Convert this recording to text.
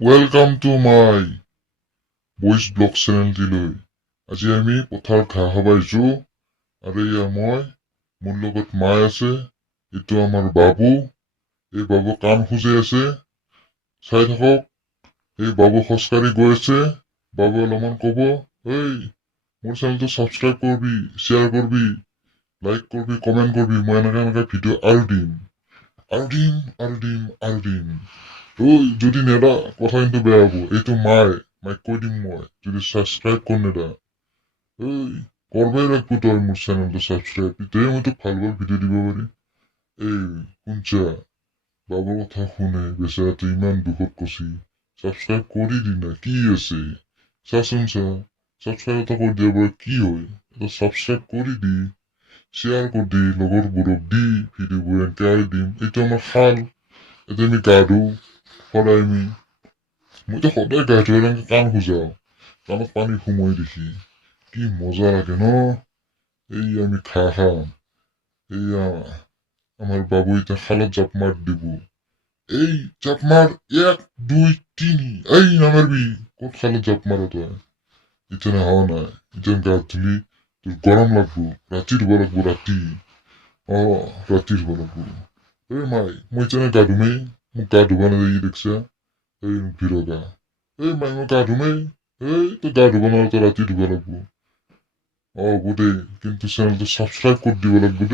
Welcome to my voice blog channel দিলৈ আজি আমি পথাৰ ঘাঁহ খাবাইছো আৰু এয়া মই মোৰ লগত মাই আছে এইটো আমাৰ বাবু এই বাবু কাণ খুজে আছে চাই থাকক এই বাবু খোজকাঢ়ি গৈ আছে বাবু অলপমান কব এই মোৰ চেনেলটো সাবস্ক্ৰাইব কৰবি শ্বেয়াৰ কৰবি লাইক কৰবি কমেন্ট কৰবি মই এনেকা ভিডিঅ' আৰু দিম ওই যদি নেদা কথা কিন্তু বেয়া হবো এইটো মাইক কৈ দিম মই যদি সাবস্ক্রাইব কর নেদা ওই করবাই রাখবো তোর মোর চ্যানেলটা সাবস্ক্রাইব তেই মই তোক ভাল ভিডিঅ' দিব পারি এই শুনছা বাবুর কথা শুনে বেচারাটো ইমান দুখত কছি সাবস্ক্রাইব কৰি দি না কি আছে চাচোন চা সাবস্ক্ৰাইব এটা কৰি দিয়া বলে কি হয় এটা সাবস্ক্ৰাইব কৰি দি শ্বেয়াৰ কৰি দি লগৰবোৰক দি ভিডিঅ'বোৰ এনেকে আৰি দিম এইটো আমাৰ খাল এতে আমি গা ধুওঁ সদায় মইতো সদায় গা ধুই এনেকে কাণ খুজাও কাণত পানী সোমাই দেখি কি মজা লাগে ন এই আমি ঘাঁহ খাম এইয়া আমার বাবু এটা খালত জাপ মার দিব এই জাপ মার 1 2 3 এই নামারবি কত খালত জাপ মারা তো ইতানে হাওয়া নাই ইতান গা ধুলি তোর গরম লাগবো রাতির হবা লাগবো রাতি রাতির হবা লাগবো এই মাই মই ইতানে গা ধুমেই মোক গা ধুবা না দেখছা এই ভিৰগা এই মাই মই গা ধুমেই এই তো গা ধুবা না তো রাতি ধুবা লাগবো হ'ব দে কিন্তু চ্যানেলটো সাবস্ক্রাইব করে দিব লাগবো